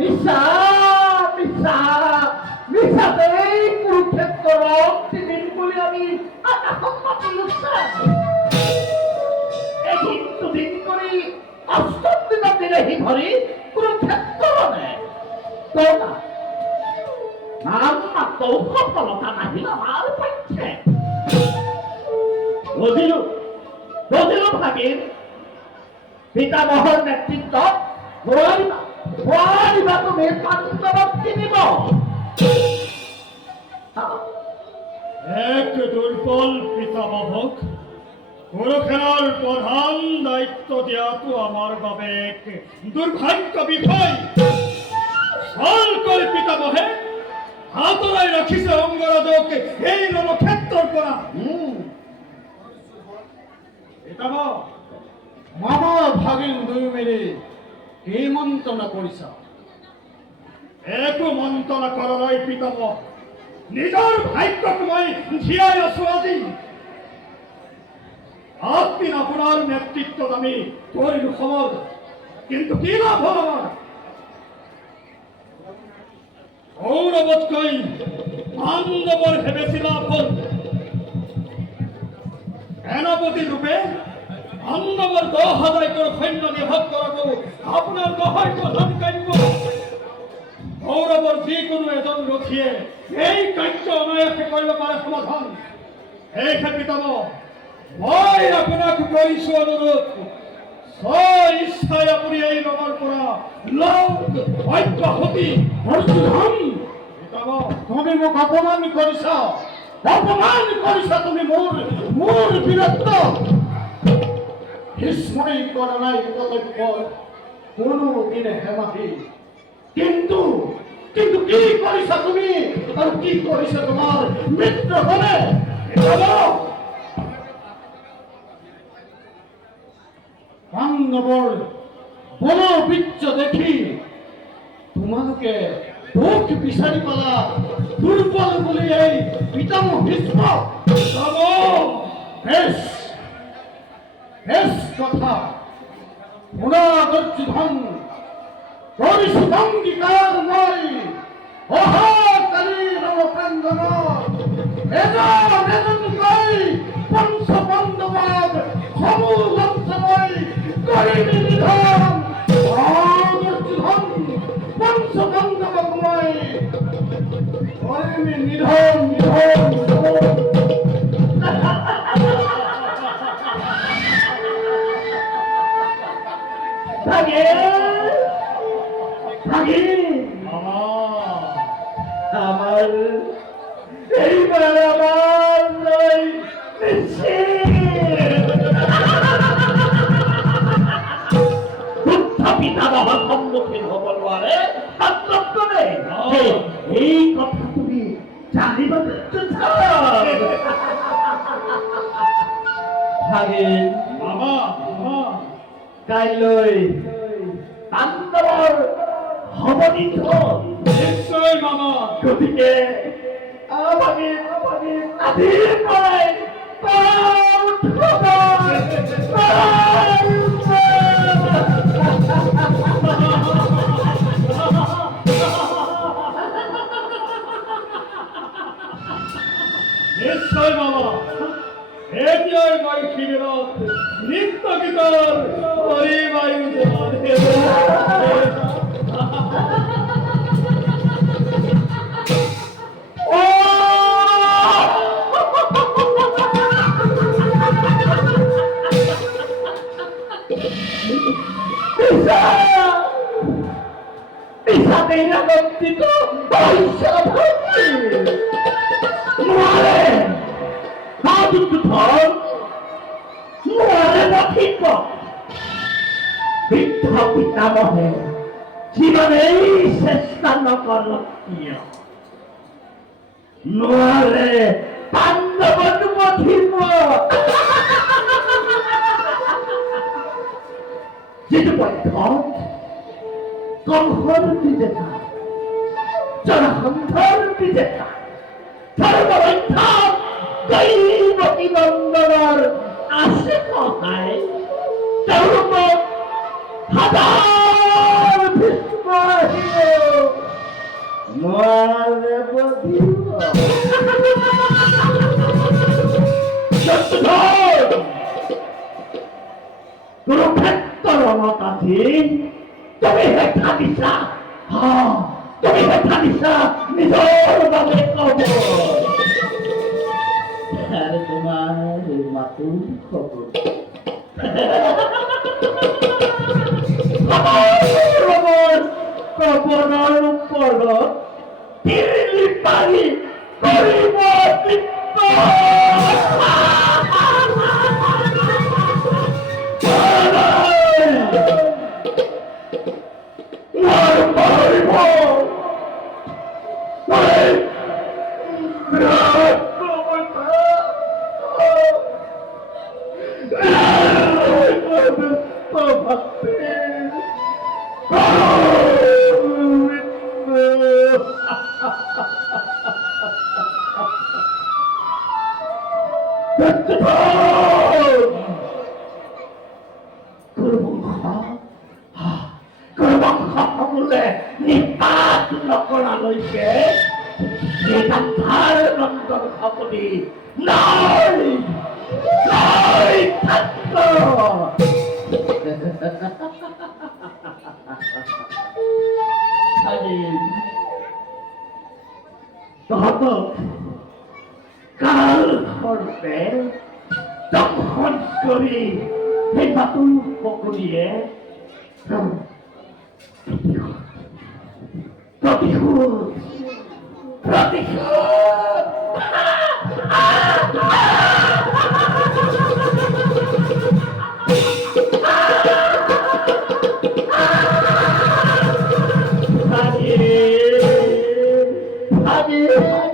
মিশা মিশা মিশাতেই কুরুক্ষেত্র রক্তি দিন বলে আমি এই দুদিন করে অষ্টম দিনে হি ধরি কুরুক্ষেত্র নেয় তো না নাম মাত্র সফলতা নাহিল আমার পাইছে বুঝিল বুঝিল ভাগিন পিতামহর নেতৃত্ব তুমি পাণ্ডবকে নিব এক দুর্বল পিতামহক কুরুক্ষেত্ৰৰ প্ৰধান দায়িত্ব দিয়াটো আমাৰ বাবে এক দুৰ্ভাগ্য বিষয়। চালকৈ পিতামহে হাতৰাই ৰাখিছে অংগৰাজক এই ৰণক্ষেত্ৰৰ পৰা। পিতামহ মামা ভাগিন দুই মিলি কি মন্ত্ৰণা কৰিছা? একো মন্ত্ৰণা কৰা নাই পিতামহ, নিজৰ ভাগ্যক মই জীয়াই আছো আজি। আগদিন আপোনাৰ নেতৃত্বত আমি কৰিলো সমল, কিন্তু কি লাভ হ'ল আমাৰ? কৌৰৱতকৈ পাণ্ডৱৰহে বেছি লাভ হ'ল। সেনাপতি ৰূপে পাণ্ডৱৰ 10,000 সৈন্য নিহত কৰাটো আপোনাৰ নহয় প্ৰধান কাৰ্য। কৌৰৱৰ যিকোনো এজন ৰথীয়ে এই কাৰ্য অনায়াসে কৰিব পাৰে সমাধান। সেয়েহে পিতামহ মই আপোনাক কৰিছো অনুৰোধ, ইচ্ছাই আপুনি এই ৰঙৰ পৰা অব্যাহতি অৰ্জুন, পিতামহ তুমি মোক অপমান কৰিছা, অপমান কৰিছা তুমি মোৰ বীৰত্ব। ভীষ্মই কৰা নাই কৰ্তব্য কোনোদিনে হেমাহি, কিন্তু কি কৰিছা তুমি আৰু কি কৰিছে তোমাৰ মিত্ৰগণে? পাণ্ডৱৰ বলবীৰ্য দেখি তোমালোকে দুখ বিচাৰি পালা দুৰ্বল বুলি এই পিতামহ ভীষ্ম। বেশ কথা শুনা দুৰ্যোধন, কৰিছো অংগীকাৰ মই অহাকালি ৰণপ্ৰাংগণত এজনকৈ পঞ্চ পাণ্ডৱক সমূহ লঞ্চময় কৰিবি নিধন। দুৰ্যোধন, পঞ্চ পাণ্ডৱক মই কৰিবি নিধন নিধন। আমার এইবার আমার নয় পিতামহ সম্মুখীন হব নোৱাৰে পাত্ৰত্ব নেই। এই কথা তুমি জানিব কাইলৈ পাণ্ডৱৰ হ'ব নিধন। নিশ্চয় মামা। গতিকে আজিৰ পৰাই নিশ্চয় মামা, এতিয়াই মই শিবিৰত নৃত্য গীতৰ পিতামহে জীবনেই চেষ্টা নকৰক কিয় নোৱাৰে পাণ্ডৱক বধিব। যিটো পক্ষত কংসৰ বিজেতা, জৰাসন্ধৰ বিজেতা, ধৰ্মৰক্ষক দৈৱকী নন্দনৰ আছে সহায়। তেওঁলোকক হাজাৰ ভীষ্ম আহিলে তোমারে বধিব সত্যধন কুরুক্ষেত্র রণকাঠি তুমি হে থাকিছা তুমি হে থাকিছা নিজৰ বাবে কব আর তোমার মাতুর খবর কবরের উপর তিলি পানি করিব চিত্ত বোলে নিপাত নকৰালৈকে এটা ভাল নন্দন খাবলি নাই নাই থাকব তহঁতক কাল সৰ্পে দংশন কৰি সেই বাতুল পকৰিয়ে প্ৰতিশোধ Adieu.